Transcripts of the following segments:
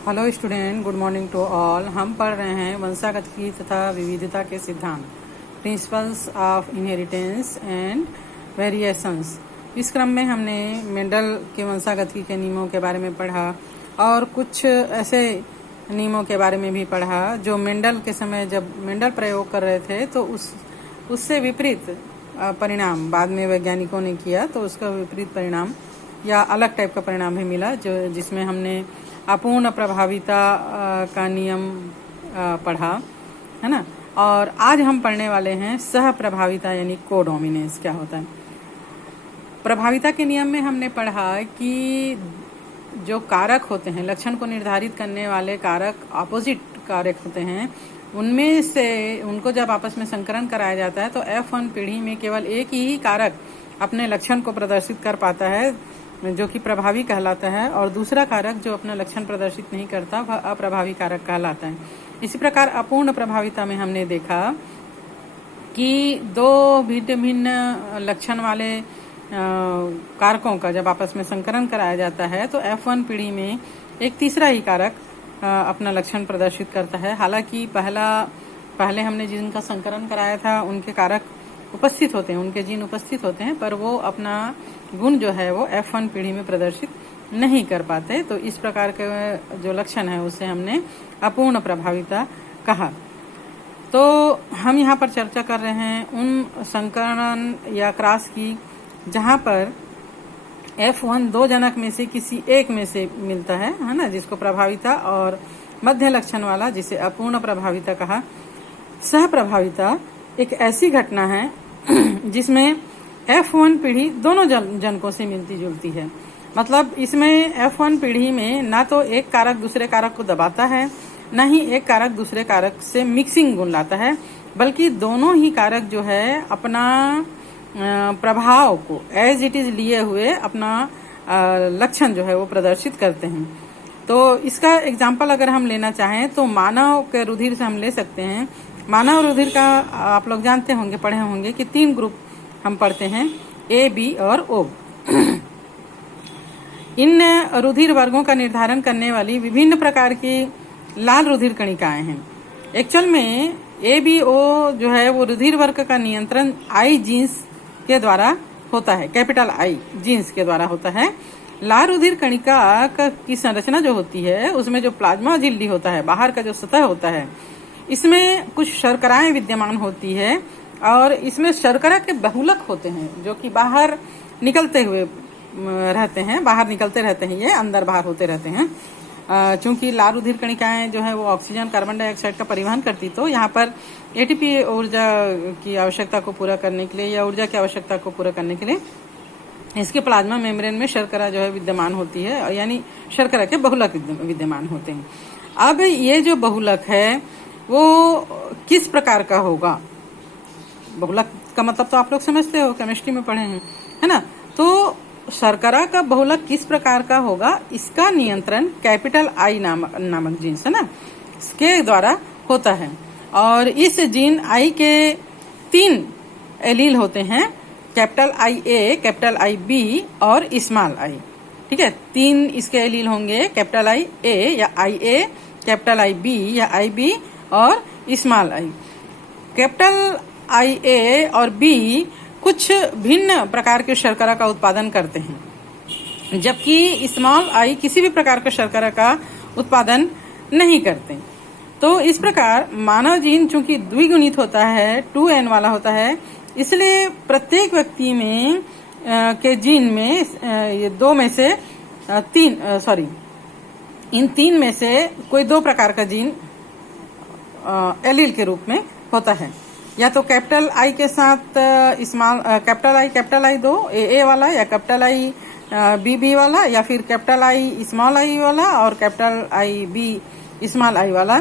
Hello student, good morning to all. हम पढ़ रहे हैं वंशागतिकी तथा विविधता के सिद्धांत, principles of inheritance and variations. इस क्रम में हमने मेंडल के वंशागतिकी के नियमों के बारे में पढ़ा और कुछ ऐसे नियमों के बारे में भी पढ़ा जो मेंडल के समय जब मेंडल प्रयोग कर रहे थे तो उससे विपरीत परिणाम बाद में वैज्ञानिकों ने किया, तो उसका विपरीत परिणाम या अलग टाइप का परिणाम भी मिला, जो जिसमें हमने अपूर्ण प्रभाविता का नियम पढ़ा, है ना। और आज हम पढ़ने वाले हैं सह प्रभाविता यानी कोडोमिनेंस क्या होता है। प्रभाविता के नियम में हमने पढ़ा कि जो कारक होते हैं, लक्षण को निर्धारित करने वाले कारक ऑपोजिट कारक होते हैं, उनमें से उनको जब आपस में संकरण कराया जाता है तो F1 पीढ़ी में केवल एक ही कारक अपने लक्षण को प्रदर्शित कर पाता है जो कि प्रभावी कहलाता है, और दूसरा कारक जो अपना लक्षण प्रदर्शित नहीं करता वह अप्रभावी कारक कहलाता है। इसी प्रकार अपूर्ण प्रभाविता में हमने देखा कि दो भिन्न भिन्न लक्षण वाले कारकों का जब आपस में संकरण कराया जाता है तो F1 पीढ़ी में एक तीसरा ही कारक अपना लक्षण प्रदर्शित करता है। हालांकि पहले हमने जिनका संकरण कराया था उनके कारक उपस्थित होते हैं, उनके जीन उपस्थित होते हैं, पर वो अपना गुण जो है वो F1 पीढ़ी में प्रदर्शित नहीं कर पाते। तो इस प्रकार के जो लक्षण है उसे हमने अपूर्ण प्रभाविता कहा। तो हम यहाँ पर चर्चा कर रहे हैं उन संकरण या क्रॉस की जहाँ पर F1 दो जनक में से किसी एक में से मिलता है ना, जिसको प्रभाविता, और मध्य लक्षण वाला जिसे अपूर्ण प्रभाविता कहा। सह प्रभाविता एक ऐसी घटना है जिसमें F1 पीढ़ी दोनों जनकों से मिलती जुलती है। मतलब इसमें F1 पीढ़ी में ना तो एक कारक दूसरे कारक को दबाता है, ना ही एक कारक दूसरे कारक से मिक्सिंग गुण लाता है, बल्कि दोनों ही कारक जो है अपना प्रभाव को एज इट इज लिए हुए अपना लक्षण जो है वो प्रदर्शित करते हैं। तो इसका एग्जाम्पल अगर हम लेना चाहें तो मानव के रुधिर से हम ले सकते हैं। मानव रुधिर का आप लोग जानते होंगे, पढ़े होंगे कि 3 ग्रुप हम पढ़ते हैं, A, B और O। इन रुधिर वर्गों का निर्धारण करने वाली विभिन्न प्रकार की लाल रुधिर कणिकाएं हैं। एक्चुअल में A, B, O जो है वो रुधिर वर्ग का नियंत्रण I जीन्स के द्वारा होता है, कैपिटल I जीन्स के द्वारा होता है। लाल रुधिर कणिका की संरचना जो होती है उसमें जो प्लाज्मा झिल्ली होता है, बाहर का जो सतह होता है, इसमें कुछ शर्कराएं विद्यमान होती है और इसमें शर्करा के बहुलक होते हैं जो कि बाहर निकलते हुए रहते हैं, बाहर निकलते रहते हैं, ये अंदर बाहर होते रहते हैं। चूंकि लाल रुधिर कणिकाएं जो है वो ऑक्सीजन कार्बन डाइऑक्साइड का परिवहन करती, तो यहाँ पर एटीपी ऊर्जा की आवश्यकता को पूरा करने के लिए या ऊर्जा की आवश्यकता को पूरा करने के लिए इसके प्लाज्मा मेम्ब्रेन में शर्करा जो है विद्यमान होती है, यानी शर्करा के बहुलक विद्यमान होते हैं। अब ये जो बहुलक है वो किस प्रकार का होगा? बहुलक का मतलब तो आप लोग समझते हो, केमिस्ट्री में पढ़े हैं, है ना। तो शर्करा का बहुलक किस प्रकार का होगा, इसका नियंत्रण कैपिटल I नामक जीन्स है ना, इसके द्वारा होता है। और इस जीन I के 3 एलील होते हैं, कैपिटल IA, कैपिटल IB और स्मॉल I। ठीक है, 3 इसके एलील होंगे, कैपिटल IA या IA, कैपिटल IB या IB और स्मॉल I। कैपिटल IA और B कुछ भिन्न प्रकार के शर्करा का उत्पादन करते हैं, जबकि स्मॉल I किसी भी प्रकार के शर्करा का उत्पादन नहीं करते। तो इस प्रकार मानव जीन चूंकि द्विगुणित होता है, 2n वाला होता है, इसलिए प्रत्येक व्यक्ति में के जीन में ये 2 में से 3 इन 3 में से कोई 2 प्रकार का जीन एलील के रूप में होता है, या तो कैपिटल I के साथ स्मॉल कैपिटल I 2 AA वाला, या कैपिटल I BB वाला, या फिर कैपिटल I स्मॉल I वाला और कैपिटल IB स्मॉल I वाला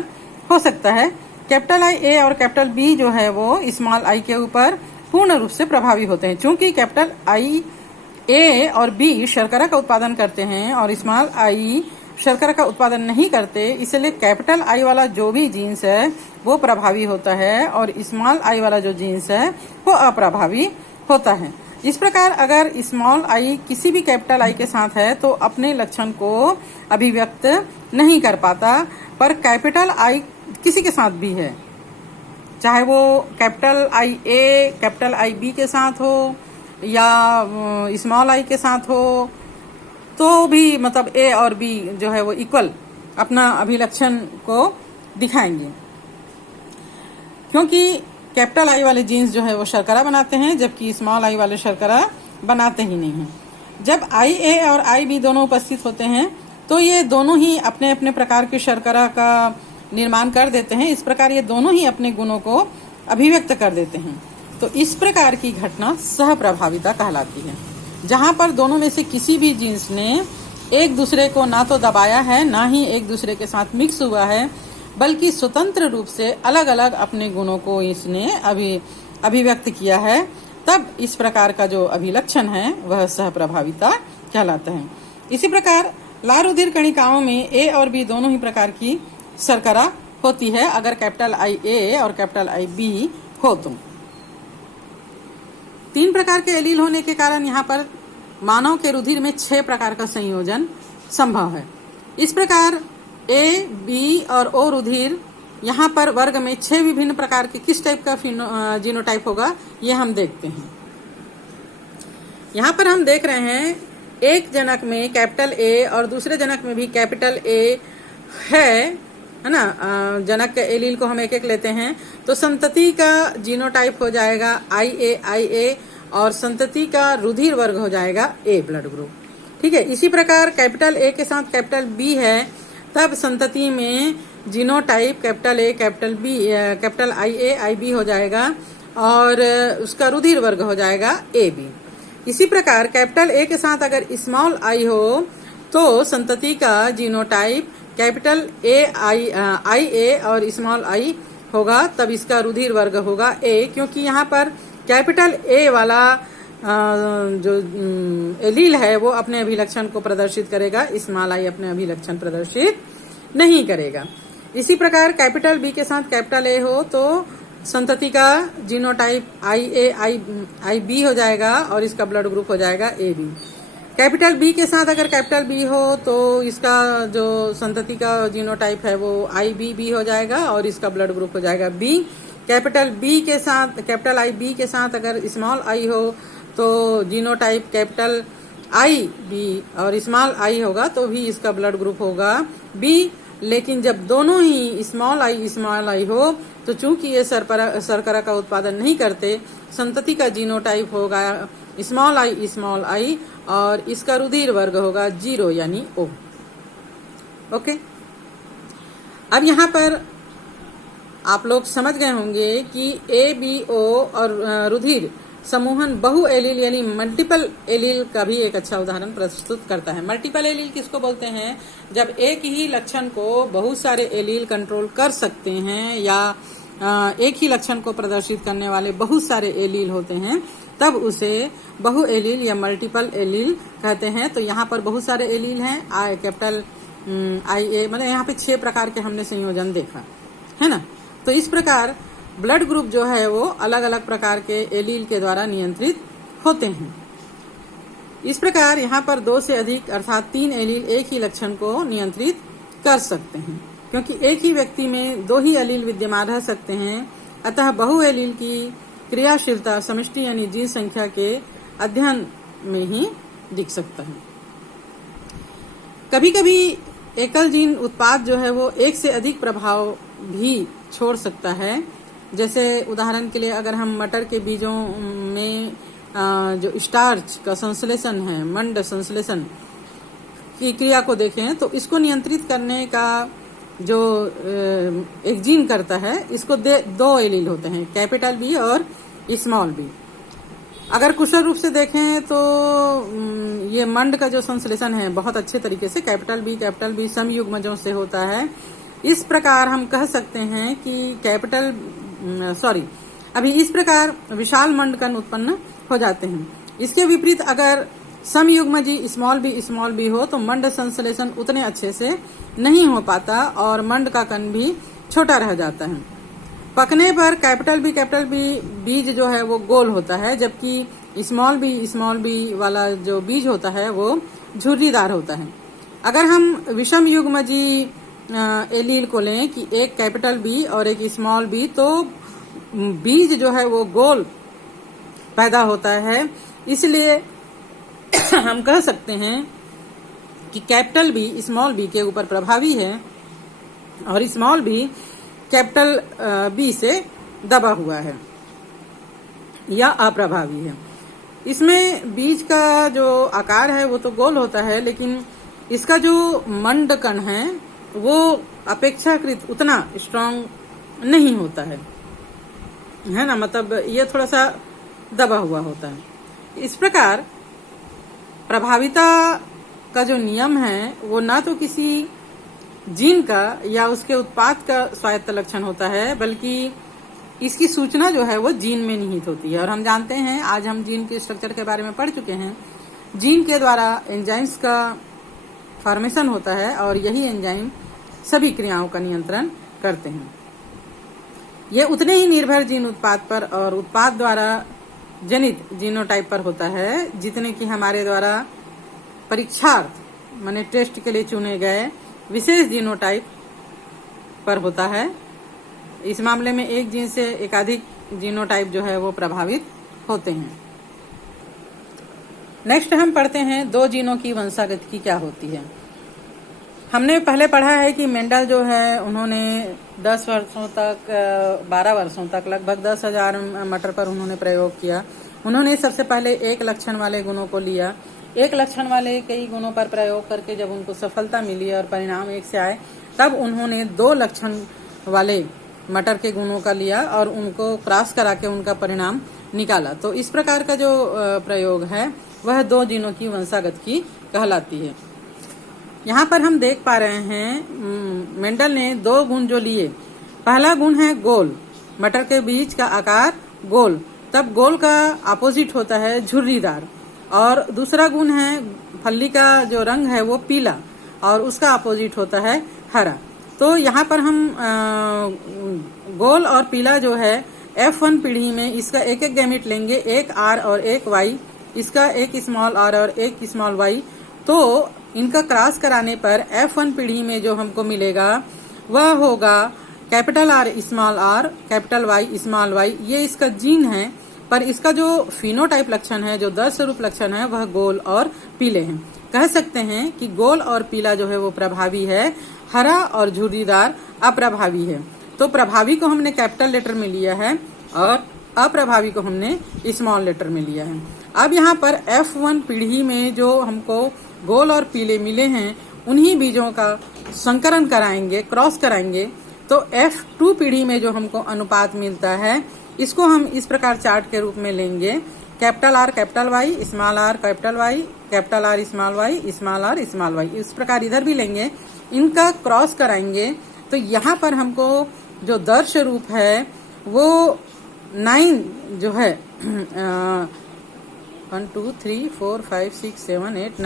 हो सकता है। कैपिटल IA और कैपिटल B जो है वो स्मॉल I के ऊपर पूर्ण रूप से प्रभावी होते हैं। चूंकि कैपिटल IA और B शर्करा का उत्पादन करते हैं और स्मॉल I शर्करा का उत्पादन नहीं करते, इसलिए कैपिटल I वाला जो भी जीन्स है वो प्रभावी होता है और स्मॉल I वाला जो जीन्स है वो अप्रभावी होता है। इस प्रकार अगर स्मॉल आई किसी भी कैपिटल आई के साथ है तो अपने लक्षण को अभिव्यक्त नहीं कर पाता, पर कैपिटल आई किसी के साथ भी है, चाहे वो capital I A capital I B के साथ हो या स्मॉल आई के साथ हो, तो भी मतलब ए और बी जो है वो इक्वल अपना अभिलक्षण को दिखाएंगे, क्योंकि कैपिटल आई वाले जीन्स जो है वो शर्करा बनाते हैं, जबकि स्मॉल आई वाले शर्करा बनाते ही नहीं हैं। जब आई ए और आई बी दोनों उपस्थित होते हैं तो ये दोनों ही अपने अपने प्रकार के शर्करा का निर्माण कर देते हैं। इस प्रकार ये दोनों ही अपने गुणों को अभिव्यक्त कर देते हैं। तो इस प्रकार की घटना सह प्रभाविता कहलाती है, जहां पर दोनों में से किसी भी जीन्स ने एक दूसरे को ना तो दबाया है, ना ही एक दूसरे के साथ मिक्स हुआ है, बल्कि स्वतंत्र रूप से अलग अलग अपने गुणों को इसने अभिव्यक्त किया है, तब इस प्रकार का जो अभिलक्षण है वह सह प्रभाविता कहलाता है। इसी प्रकार लाल रुधिर कणिकाओं में ए और बी दोनों ही प्रकार की शर्करा होती है, अगर कैपिटल आई ए और कैपिटल आई बी हो तो। 3 प्रकार के एलील होने के कारण यहाँ पर मानव के रुधिर में 6 प्रकार का संयोजन संभव है। इस प्रकार ए, बी और ओ रुधिर यहाँ पर वर्ग में 6 विभिन्न प्रकार के किस टाइप का जीनोटाइप होगा ये हम देखते हैं। यहाँ पर हम देख रहे हैं एक जनक में कैपिटल ए और दूसरे जनक में भी कैपिटल ए है ना। जनक के एलील को हम एक एक लेते हैं तो संतति का जीनोटाइप हो जाएगा आई ए और संतति का रुधिर वर्ग हो जाएगा ए ब्लड ग्रुप। ठीक है, इसी प्रकार कैपिटल ए के साथ कैपिटल बी है, तब संतति में genotype capital A capital B capital I B हो जाएगा और उसका रुधिर वर्ग हो जाएगा ए बी। इसी प्रकार कैपिटल ए के साथ अगर स्मॉल आई हो तो संतति का जीनोटाइप कैपिटल आई ए और स्मॉल आई होगा, तब इसका रुधिर वर्ग होगा ए, क्योंकि यहाँ पर कैपिटल ए वाला जो एलील है वो अपने अभिलक्षण को प्रदर्शित करेगा, स्मॉल आई अपने अभिलक्षण प्रदर्शित नहीं करेगा। इसी प्रकार कैपिटल बी के साथ कैपिटल ए हो तो संतति का जीनोटाइप आई बी हो जाएगा और इसका ब्लड ग्रुप हो जाएगा ए बी। कैपिटल बी के साथ अगर कैपिटल बी हो तो इसका जो संतति का जीनोटाइप है वो आई बी हो जाएगा और इसका ब्लड ग्रुप हो जाएगा बी। कैपिटल बी के साथ कैपिटल आई बी के साथ अगर स्मॉल आई हो तो जीनोटाइप कैपिटल आई बी और स्मॉल आई होगा तो भी इसका ब्लड ग्रुप होगा बी। लेकिन जब दोनों ही स्मॉल आई हो तो चूंकि ये शर्करा का उत्पादन नहीं करते, संतति का जीनोटाइप होगा स्मॉल आई और इसका रुधिर वर्ग होगा 0 यानी O। ओके, अब यहाँ पर आप लोग समझ गए होंगे कि ए बी ओ और रुधिर समूहन बहु एलील यानी मल्टीपल एलील का भी एक अच्छा उदाहरण प्रस्तुत करता है। मल्टीपल एलील किसको बोलते हैं? जब एक ही लक्षण को बहुत सारे एलील कंट्रोल कर सकते हैं या एक ही लक्षण को प्रदर्शित करने वाले बहुत सारे एलील होते हैं, तब उसे बहु एलील या मल्टीपल एलील कहते हैं। तो यहाँ पर बहुत सारे एलील हैं, कैपिटल आई ए, मतलब यहाँ पे 6 प्रकार के हमने संयोजन देखा है ना। तो इस प्रकार ब्लड ग्रुप जो है वो अलग अलग प्रकार के एलील के द्वारा नियंत्रित होते हैं। इस प्रकार यहाँ पर 2 से अधिक अर्थात 3 एलील एक ही लक्षण को नियंत्रित कर सकते हैं, क्योंकि एक ही व्यक्ति में 2 ही एलील विद्यमान रह सकते हैं। अतः बहु एलील की क्रियाशीलता समष्टि यानी जीन संख्या के अध्ययन में ही दिख सकता है। कभी कभी एकल जीन उत्पाद जो है वो एक से अधिक प्रभाव भी छोड़ सकता है। जैसे उदाहरण के लिए अगर हम मटर के बीजों में जो स्टार्च का संश्लेषण है, मंड संश्लेषण की क्रिया को देखें तो इसको नियंत्रित करने का जो एक जीन करता है, इसको 2 एलील होते हैं, कैपिटल बी और स्मॉल बी। अगर कुशल रूप से देखें तो ये मंड का जो संश्लेषण है बहुत अच्छे तरीके से कैपिटल बी समयुग्मजों से होता है। इस प्रकार हम कह सकते हैं कि अभी इस प्रकार विशाल मंडकण उत्पन्न हो जाते हैं। इसके विपरीत अगर समयुग्मजी स्मॉल बी हो तो मंड संश्लेषण उतने अच्छे से नहीं हो पाता और मंड का कण भी छोटा रह जाता है। पकने पर कैपिटल बी बीज जो है वो गोल होता है, जबकि स्मॉल बी वाला जो बीज होता है वो झुर्रीदार होता है। अगर हम विषम युग्मजी एलील को लें कि एक कैपिटल बी और एक स्मॉल बी, तो बीज जो है वो गोल पैदा होता है। इसलिए हम कह सकते हैं कि कैपिटल बी स्मॉल बी के ऊपर प्रभावी है और स्मॉल बी कैपिटल बी से दबा हुआ है या अप्रभावी है। इसमें बीज का जो आकार है वो तो गोल होता है, लेकिन इसका जो मंड कण है वो अपेक्षाकृत उतना स्ट्रांग नहीं होता है ना, मतलब ये थोड़ा सा दबा हुआ होता है। इस प्रकार प्रभाविता का जो नियम है वो ना तो किसी जीन का या उसके उत्पाद का स्वायत्त लक्षण होता है, बल्कि इसकी सूचना जो है वो जीन में निहित होती है। और हम जानते हैं, आज हम जीन के स्ट्रक्चर के बारे में पढ़ चुके हैं, जीन के द्वारा एंजाइम्स का फॉर्मेशन होता है और यही एंजाइम सभी क्रियाओं का नियंत्रण करते हैं। ये उतने ही निर्भर जीन उत्पाद पर और उत्पाद द्वारा जनित जीनोटाइप पर होता है जितने कि हमारे द्वारा परीक्षार्थ माने टेस्ट के लिए चुने गए विशेष जीनोटाइप पर होता है। इस मामले में एक जीन से एकाधिक जीनोटाइप जो है वो प्रभावित होते हैं। नेक्स्ट हम पढ़ते हैं दो जीनों की वंशागति क्या होती है। हमने पहले पढ़ा है कि मेंडल जो है उन्होंने 10 वर्षों तक 12 वर्षों तक लगभग 10,000 मटर पर उन्होंने प्रयोग किया। उन्होंने सबसे पहले एक लक्षण वाले गुणों को लिया, एक लक्षण वाले कई गुणों पर प्रयोग करके जब उनको सफलता मिली और परिणाम एक से आए, तब उन्होंने 2 लक्षण वाले मटर के गुणों का लिया और उनको क्रॉस करा के उनका परिणाम निकाला। तो इस प्रकार का जो प्रयोग है वह 2 जीनों की वंशागति कहलाती है। यहाँ पर हम देख पा रहे हैं मेंडल ने 2 गुण जो लिए, पहला गुण है गोल, मटर के बीज का आकार गोल, तब गोल का अपोजिट होता है झुर्रीदार। और दूसरा गुण है फली का जो रंग है वो पीला और उसका अपोजिट होता है हरा। तो यहाँ पर हम गोल और पीला जो है F1 पीढ़ी में इसका एक एक गैमेट लेंगे, एक R और एक Y, इसका एक स्मॉल r और एक स्मॉल y, तो इनका क्रॉस कराने पर F1 पीढ़ी में जो हमको मिलेगा वह होगा capital R small r, capital Y small y। ये इसका जीन है, पर इसका जो फिनोटाइप लक्षण है, जो दर्श रूप लक्षण है, वह गोल और पीले हैं। कह सकते हैं कि गोल और पीला जो है वो प्रभावी है, हरा और झुर्रीदार अप्रभावी है। तो प्रभावी को हमने कैपिटल लेटर में लिया है और अप्रभावी को हमने स्मॉल लेटर में लिया है। अब यहाँ पर F1 पीढ़ी में जो हमको गोल और पीले मिले हैं, उन्हीं बीजों का संकरण कराएंगे, क्रॉस कराएंगे, तो F2 पीढ़ी में जो हमको अनुपात मिलता है, इसको हम इस प्रकार चार्ट के रूप में लेंगे, capital R capital Y, small r capital Y, capital R small y, small r small y। इस प्रकार इधर भी लेंगे, इनका क्रॉस कराएंगे, तो यहाँ पर हमको जो दर्श रूप है वो 9 जो है 1 2 3 4 5 6 7 8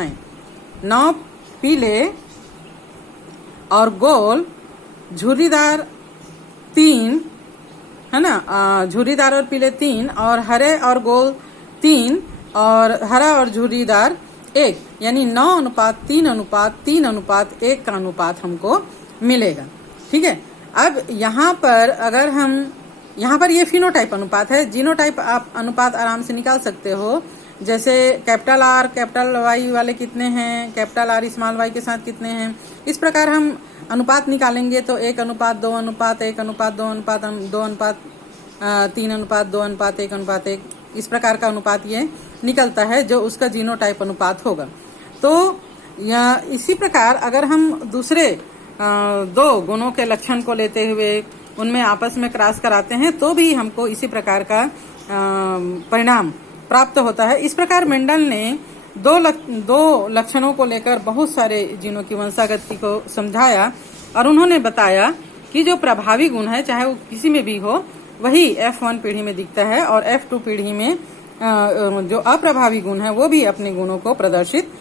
9 पीले और गोल, झुर्रीदार 3 है ना, झुर्रीदार और पीले 3 और हरे और गोल 3 और हरा और झुर्रीदार 1, यानी 9:3:3:1 का अनुपात हमको मिलेगा। ठीक है। अब यहाँ पर अगर हम यहाँ पर ये फिनोटाइप अनुपात है, जीनोटाइप आप अनुपात आराम से निकाल सकते हो। जैसे कैपिटल R कैपिटल Y वाले कितने हैं, कैपिटल R स्मॉल y के साथ कितने हैं, इस प्रकार हम अनुपात निकालेंगे तो 1:2:1:2:2:3:2:1:1 इस प्रकार का अनुपात ये निकलता है, जो उसका जीनोटाइप अनुपात होगा। तो इसी प्रकार अगर हम दूसरे 2 गुणों के लक्षण को लेते हुए उनमें आपस में क्रॉस कराते हैं तो भी हमको इसी प्रकार का परिणाम प्राप्त होता है। इस प्रकार मेंडल ने 2 लक्षणों को लेकर बहुत सारे जीनों की वंशागति को समझाया और उन्होंने बताया कि जो प्रभावी गुण है, चाहे वो किसी में भी हो, वही F1 पीढ़ी में दिखता है और F2 पीढ़ी में जो अप्रभावी गुण है वो भी अपने गुणों को प्रदर्शित